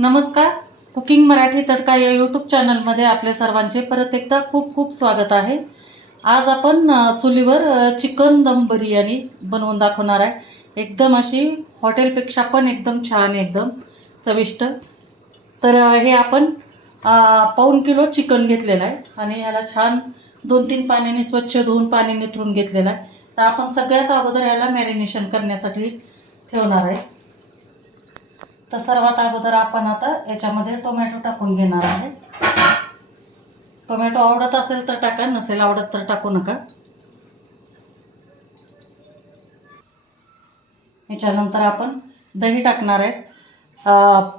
नमस्कार. कुकिंग मराठी तडका या यूट्यूब चॅनलमध्ये आपल्या सर्वांचे परत एकदा खूप खूप स्वागत आहे. आज आपण चुलीवर चिकन दम बिर्याणी बनवून दाखवणार आहे. एकदम अशी हॉटेलपेक्षा पण एकदम छान, एकदम चविष्ट. तर हे आपण पाऊण किलो चिकन घेतलेलं आहे आणि याला छान 2-3 पाण्याने स्वच्छ धुवून पाणी निथळून घेतलेलं आहे. तर आपण सगळ्यात अगोदर याला मॅरिनेशन करण्यासाठी ठेवणार आहे. तर सर्वात अगोदर आपण आता याच्यामध्ये टोमॅटो टाकून घेणार आहे. टोमॅटो आवडत असेल तर टाका, नसेल आवडत तर टाकू नका. याच्यानंतर आपण दही टाकणार आहेत.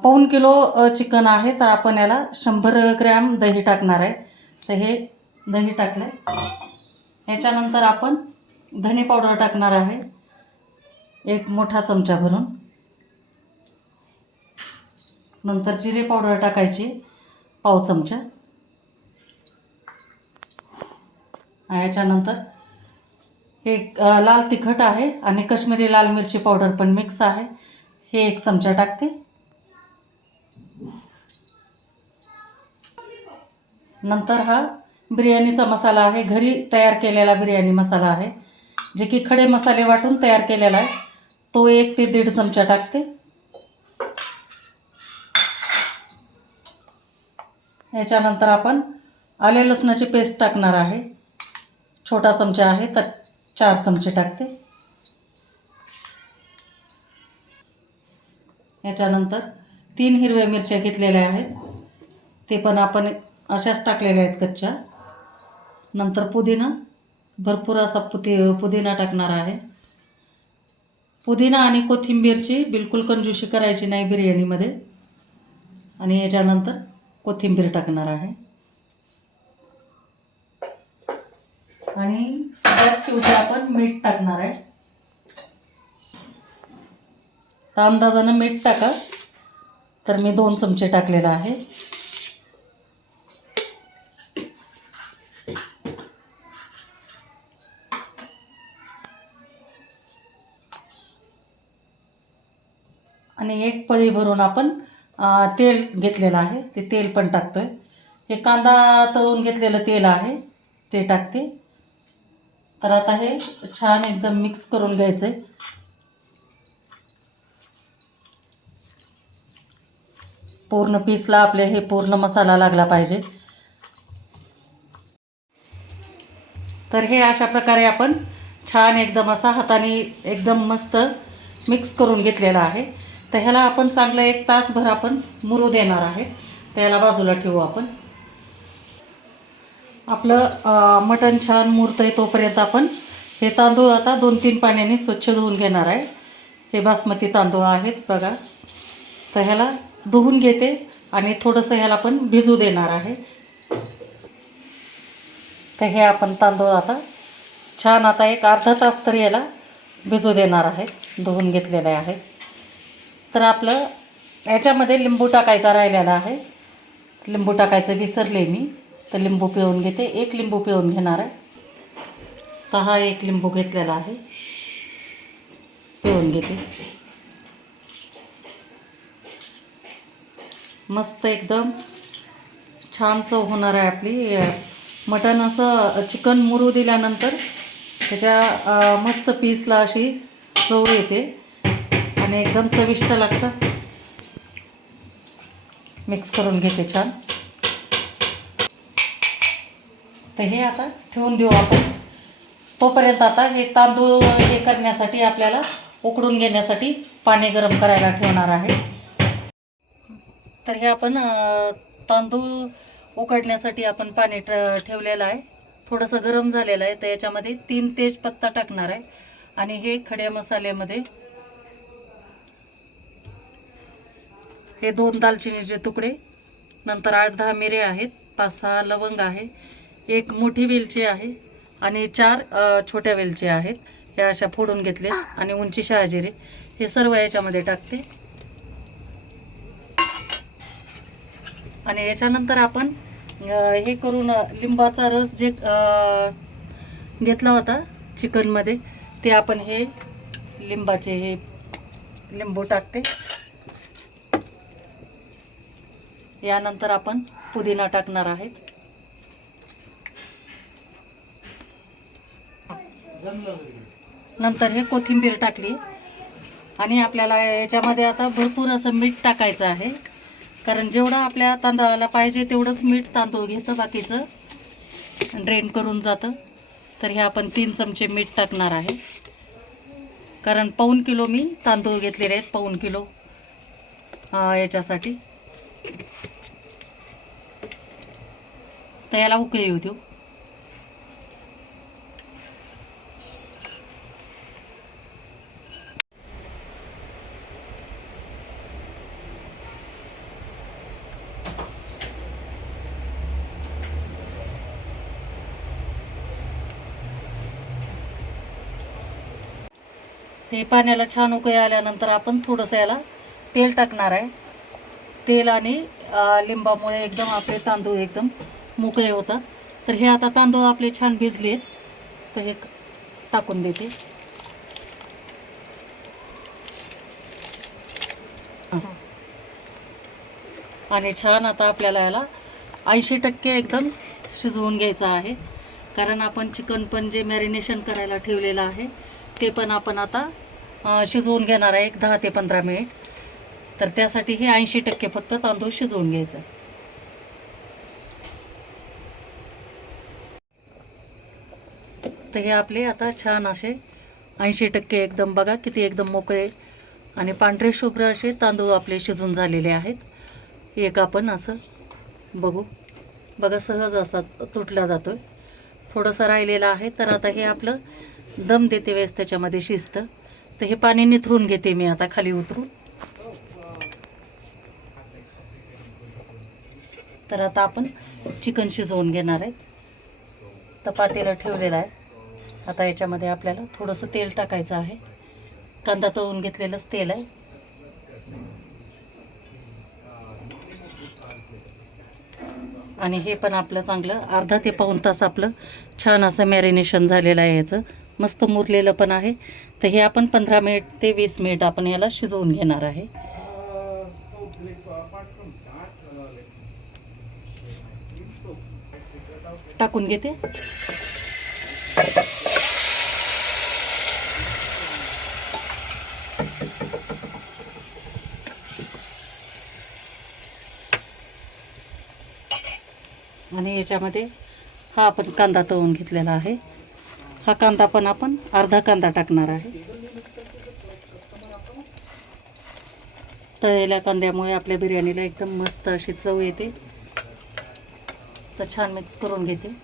पाऊण किलो चिकन आहे तर आपण याला 100 ग्रॅम दही टाकणार आहे. तर हे दही टाकलं. याच्यानंतर आपण धने पावडर टाकणार आहे 1 मोठा चमचा भरून. नंतर जिरे पावडर टाकायची पाव चमचा. याच्यानंतर एक लाल तिखट आहे आणि काश्मीरी लाल मिरची पावडर पण मिक्स आहे, हे 1 चमचा टाकते. नंतर हा बिर्याणीचा मसाला आहे, घरी तयार केलेला बिर्याणी मसाला आहे, जे की खडे मसाले वाटून तयार केलेला आहे, तो 1 ते 1.5 चमचा टाकते. याच्यानंतर आपण आले लसणाची पेस्ट टाकणार आहे. छोटा चमचा आहे तर 4 चमचे टाकते. याच्यानंतर 3 हिरव्या मिरच्या घेतलेल्या आहेत, ते पण आपण अशाच टाकलेल्या आहेत कच्च्या. नंतर पुदिना, भरपूर असा पुदिना टाकणार आहे. पुदिना आणि कोथिंबीरची बिलकुल कंजूशी करायची नाही बिर्याणीमध्ये. आणि याच्यानंतर कोथिंबीर टाकणार आहे. आणि सगळ्यात शेवटी आपण मीठ टाकणार आहे. तर अंदाजानं मीठ टाका. तर मी 2 चमचे टाकलेलं आहे. आणि 1 पळी भरून आपण तेल घेतलेलं आहे, ते तेल पण टाकतोय. हे कांदा तळून घेतलेलं तेल आहे, ते टाकते. तर आता हे छान एकदम मिक्स करून घ्यायचं आहे. पूर्ण पीसला आपले हे पूर्ण मसाला लागला पाहिजे. तर हे अशा प्रकारे आपण छान एकदम असा हाताने एकदम मस्त मिक्स करून घेतलेला आहे. तर ह्याला आपण चांगलं 1 तासभर आपण मुरू देणार आहे. त्याला बाजूला ठेवू आपण. आपलं मटण छान मुरतं आहे तोपर्यंत आपण हे तांदूळ आता 2-3 पाण्याने स्वच्छ धुवून घेणार आहे. हे बासमती तांदूळ आहेत बघा. तर ह्याला धुवून घेते आणि थोडंसं ह्याला पण भिजू देणार आहे. तर हे आपण तांदूळ आता छान आता 1 अर्धा तास तरी याला भिजू देणार आहे. धुवून घेतलेले आहे. तर आपलं याच्यामध्ये लिंबू टाकायचा राहिलेला आहे. लिंबू टाकायचं विसरले मी, तर लिंबू पिळून घेते. 1 लिंबू पिळून घेणार आहे. तर हा 1 लिंबू घेतलेला आहे, पिळून घेते. मस्त एकदम छान चव होणार आहे आपली. मटण असं चिकन मुरू दिल्यानंतर त्याच्या मस्त पीसला अशी चव येते आणि एकदम चविष्ट लागतं. मिक्स करून घेते छान. तर हे आता ठेवून देऊ आपण. तोपर्यंत आता हे तांदूळ हे करण्यासाठी आपल्याला उकडून घेण्यासाठी पाणी गरम करायला ठेवणार आहे. तर हे आपण तांदूळ उकडण्यासाठी आपण पाणी ठेवलेलं आहे. थोडंसं गरम झालेलं आहे. तर याच्यामध्ये 3 तेजपत्ता टाकणार आहे आणि हे खडे मसाल्यामध्ये हे 2 दालचिनीचे तुकडे, नंतर 8-10 मिरे आहेत, 5-6 लवंग आहे, 1 मोठी वेलची आहे आणि 4 छोट्या वेलची आहेत. हे अशा फोडून घेतले आणि उंची शहाजिरे हे सर्व याच्यामध्ये टाकते. आणि याच्यानंतर आपण हे करून लिंबाचा रस जे घेतला होता चिकनमध्ये, ते आपण हे लिंबाचे हे लिंबू टाकते. यानंतर आपण पुदिना टाकणार आहेत. नंतर हे कोथिंबीर टाकली आणि आपल्याला याच्यामध्ये आता भरपूर असं मीठ टाकायचं आहे, कारण जेवढं आपल्या तांदळाला पाहिजे तेवढंच मीठ तांदूळ घेतं, बाकीचं ड्रेन करून जातं. तर हे आपण 3 चमचे मीठ टाकणार आहे, कारण 1 किलो मी तांदूळ घेतलेले आहेत, 1 किलो याच्यासाठी. तर याला उकळी येऊ देऊ. ते पाण्याला छान उकळी आल्यानंतर आपण थोडंसं याला तेल टाकणार आहे. तेल आणि लिंबामुळे एकदम आपले तांदूळ एकदम मोकळे होतात. तर हे आता तांदूळ आपले छान भिजलेत, तर हे टाकून देते. आणि छान आता आपल्याला याला 80% एकदम शिजवून घ्यायचं आहे, कारण आपण चिकन पण जे मॅरिनेशन करायला ठेवलेलं आहे ते पण आपण आता शिजवून घेणार आहे 10 ते 15 मिनिट. तर त्यासाठी हे 80% फक्त तांदूळ शिजवून घ्यायचं. तर हे आपले आता छान असे 80% एकदम, बघा किती एकदम मोकळे आणि पांढरे शुभ्र असे तांदूळ आपले शिजून झालेले आहेत. एक आपण असं बघू, बघा सहज असा तुटला जातोय. थोडंसं राहिलेलं आहे, तर आता हे आपलं दम देते वेळेस त्याच्यामध्ये शिजतं. तर हे पाणी निथरून घेते मी आता खाली उतरून. तर आता आपण चिकन शिजवून घेणार आहे. तर पातेलं ठेवलेलं आहे. आता याच्यामध्ये आपल्याला थोडंसं तेल टाकायचं आहे. कांदा तळून घेतलेलंच तेल आहे. आणि हे पण आपलं चांगलं अर्धा ते पाऊण तास आपलं छान असं मॅरिनेशन झालेलं आहे. याचं मस्त मुरलेलं पण आहे. तर हे आपण 15 मिनिट ते 20 मिनिट आपण याला शिजवून घेणार आहे. टाकून घेते. आणि याच्यामध्ये हा आपण कांदा तळून घेतलेला आहे. हा कांदा पण आपण अर्धा कांदा टाकणार आहे. तळलेल्या कांद्यामुळे आपल्या बिर्याणीला एकदम मस्त अशी चव येते. तर छान मिक्स करून घेते.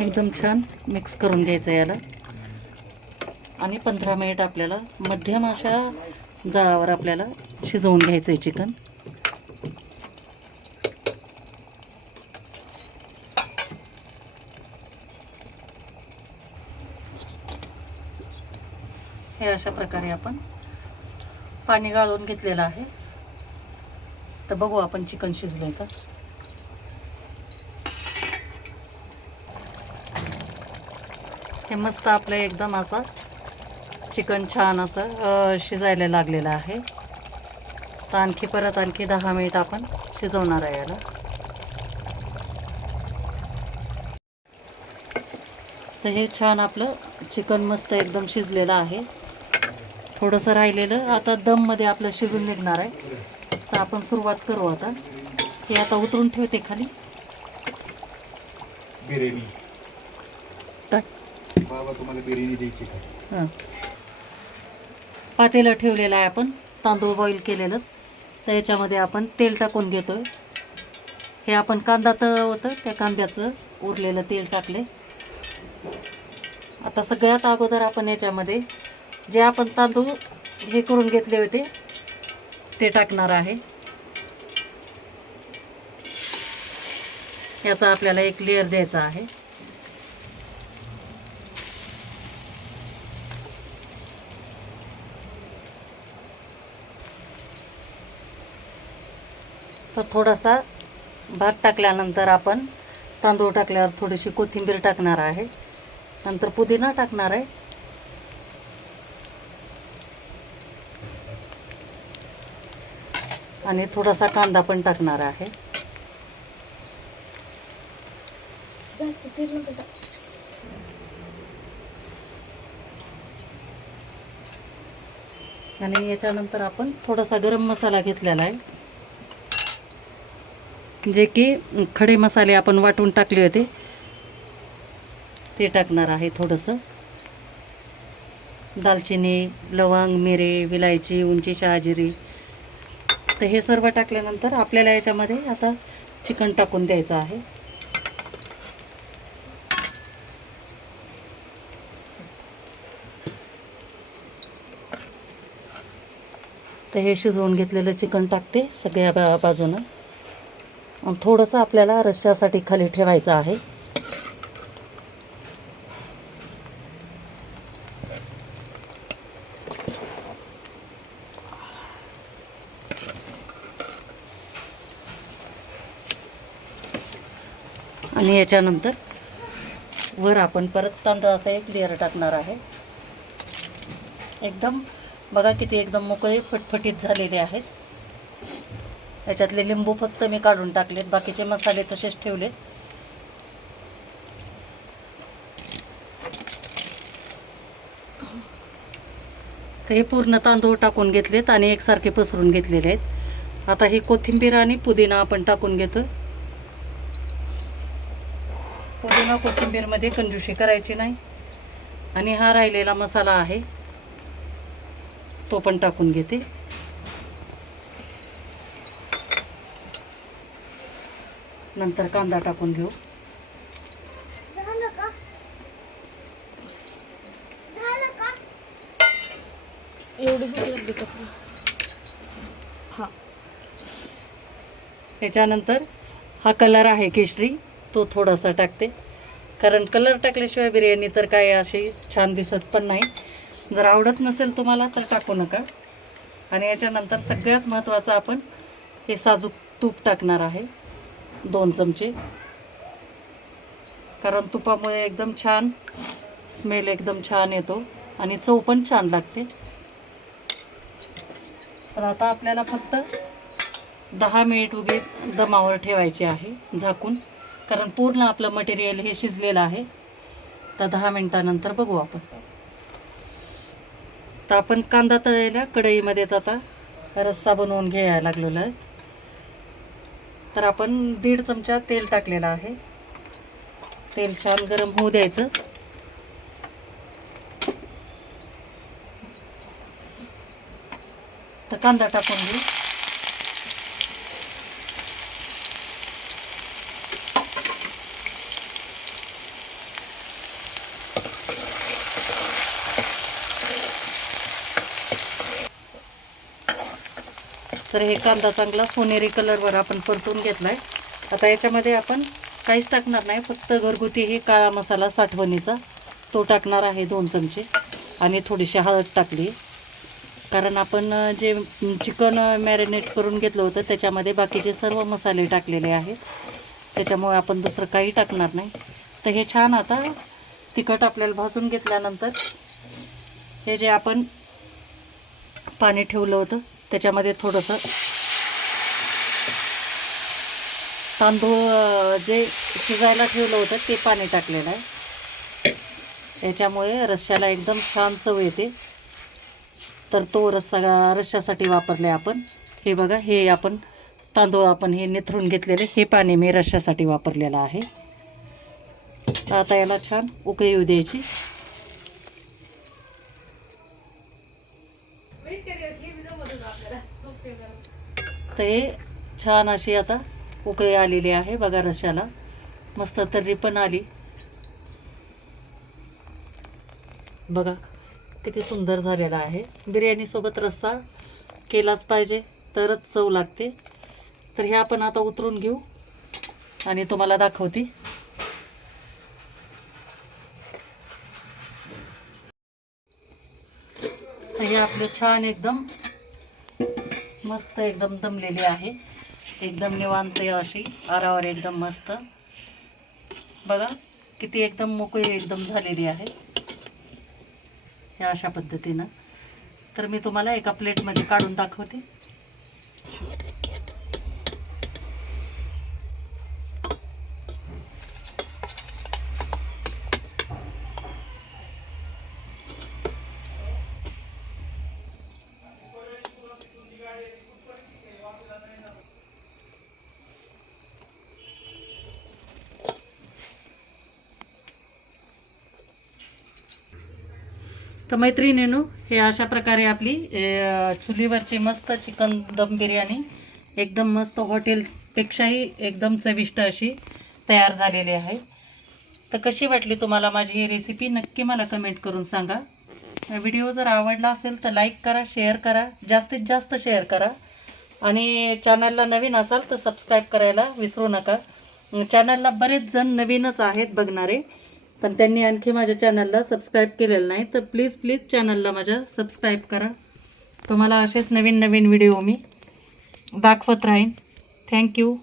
एकदम छान मिक्स करून घ्यायचं याला. आणि 15 मिनिट आपल्याला मध्यम अशा जाळावर आपल्याला शिजवून घ्यायचं आहे चिकन. हे अशा प्रकारे आपण पाणी गाळून घेतलेलं आहे. तर बघू आपण चिकन शिजलंय का. हे मस्त आपलं एकदम असं चिकन छान असं शिजायला लागलेलं आहे. तर आणखी 10 मिनिट आपण शिजवणार आहे याला. तर हे छान आपलं चिकन मस्त एकदम शिजलेलं आहे. थोडंसं राहिलेलं आता दममध्ये आपलं शिजून निघणार आहे. तर आपण सुरुवात करू आता. हे आता उतरून ठेवते खाली. बिर्याणी बाबा तुम्हाला बिर्याणी द्यायची का? हां, पातेलं ठेवलेलं आहे आपण, तांदूळ बॉईल केलेलंच. तर याच्यामध्ये आपण तेल टाकून घेतोय. हे आपण कांदा तळलं होतं, त्या कांद्याचं उरलेलं तेल टाकले. आता सगळ्यात अगोदर आपण याच्यामध्ये जे आपण तांदूळ हे करून घेतले होते ते टाकणार आहे. याचा आपल्याला एक लेअर द्यायचा आहे. तर थोडासा भात टाकल्यानंतर आपण तांदूळ टाकल्यावर थोडीशी कोथिंबीर टाकणार आहे, नंतर पुदिना टाकणार आहे, आणि थोडासा कांदा पण टाकणार आहे. आणि याच्यानंतर आपण थोडासा गरम मसाला घेतलेला आहे, जे की खडे मसाले आपण वाटून टाकले होते ते टाकणार आहे. थोडंसं दालचिनी, लवंग, मिरे, विलायची, उंची, शहाजिरी, तर हे सर्व टाकल्यानंतर आपल्याला याच्यामध्ये आता चिकन टाकून द्यायचं आहे. तर हे शिजवून घेतलेलं चिकन टाकते सगळ्या बाजूनं. आणि थोडंसं आपल्याला रश्श्यासाठी खाली ठेवायचं आहे. आणि याच्यानंतर वर आपण परत तांदळाचा एक लेअर टाकणार आहे. एकदम बघा किती एकदम मोकळे फटफटीत झालेले आहेत. याच्यातले लिंबू फक्त मी काढून टाकलेत, बाकीचे मसाले तसेच ठेवले. तर हे पूर्ण तांदूळ टाकून घेतलेत आणि एकसारखे पसरून घेतलेले आहेत. आता ही कोथिंबीर आणि पुदिना आपण टाकून घेतो. पुदिना कोथिंबीरमध्ये कंजूशी करायची नाही. आणि हा राहिलेला मसाला आहे तो पण टाकून घेते. नंतर कांदा टाकून घेऊ. हा, याच्यानंतर हा कलर आहे केशरी, तो थोडासा टाकते, कारण कलर टाकल्याशिवाय बिर्याणी तर काय अशी छान दिसत पण नाही. जर आवडत नसेल तुम्हाला तर टाकू नका. आणि याच्यानंतर सगळ्यात महत्त्वाचं आपण हे साजूक तूप टाकणार आहे, 2 चमचे, कारण तुपामुळे एकदम छान स्मेल एकदम छान येतो आणि चव पण छान लागते. तर आता आपल्याला फक्त 10 मिनिट उगी दमावर ठेवायचे आहे झाकून, कारण पूर्ण आपलं मटेरियल हे शिजलेलं आहे. तर 10 मिनिटानंतर बघू आपण. तर आपण कांदा तळलेल्या कढईमध्येच आता रस्सा बनवून घ्यायला लागलेला आहे. तर आपण 1.5 चमचा तेल टाकलेलं आहे. तेल छान गरम होऊ द्यायचं. तर कांदा टाकून घेऊ. तर हे कांदा चांगला सोनेरी कलरवर आपण परतून घेतलाय. आता याच्यामध्ये आपण काहीच टाकणार नाही, फक्त घरगुती हे काळा मसाला साठवणीचा तो टाकणार आहे 2 चमचे, आणि थोडीशी हळद टाकली, कारण आपण जे चिकन मॅरिनेट करून घेतलं होतं त्याच्यामध्ये बाकीचे सर्व मसाले टाकलेले आहेत, त्याच्यामुळे आपण दुसरं काही टाकणार नाही. तर हे छान आता तिखट आपल्याला भाजून घेतल्यानंतर हे जे आपण पाणी ठेवलं होतं त्याच्यामध्ये थोडंसं तांदूळ जे शिजायला ठेवलं होतं ते पाणी टाकलेलं आहे. याच्यामुळे रश्श्याला एकदम छान चव येते. तर तो रश्श्यासाठी वापरले आपण. हे बघा, हे आपण तांदूळ आपण हे निथरून घेतलेले हे पाणी मी रश्श्यासाठी वापरलेलं आहे. तर आता याला छान उकळी येऊ द्यायची. तर हे छान अशी आता उकळी आलेली आहे बघा. रश्श्याला मस्त तर्री पण आली बघा, किती सुंदर झालेला आहे. बिर्याणीसोबत रस्सा केलाच पाहिजे तरच चव लागते. तर हे आपण आता उतरून घेऊ आणि तुम्हाला दाखवते. तर हे आपले छान एकदम मस्त एकदम दमलेले आहे. एकदम निवांत अशी आरावर एकदम मस्त. बघा किती एकदम मोकळी एकदम झालेली आहे ह्या अशा पद्धतीनं. तर मी तुम्हाला एका प्लेटमध्ये काढून दाखवते. तर मैत्रिणींनो, हे अशा प्रकारे आपली चुलीवरची मस्त चिकन दम बिर्याणी एकदम मस्त हॉटेलपेक्षाही एकदम चविष्ट अशी तयार झालेली आहे. तर कशी वाटली तुम्हाला माझी ही रेसिपी नक्की मला कमेंट करून सांगा. व्हिडिओ जर आवडला असेल तर लाईक करा, शेअर करा, जास्तीत जास्त शेअर करा आणि चॅनलला नवीन असाल तर सबस्क्राईब करायला विसरू नका. चॅनलला बरेच जण नवीनच आहेत बघणारे, पण त्यांनी आणखी माझ्या चॅनलला सबस्क्राईब केलेलं नाही. तर प्लीज चॅनलला माझ्या सबस्क्राईब करा. तुम्हाला असेच नवीन नवीन व्हिडिओ मी दाखवत राहीन. थँक्यू.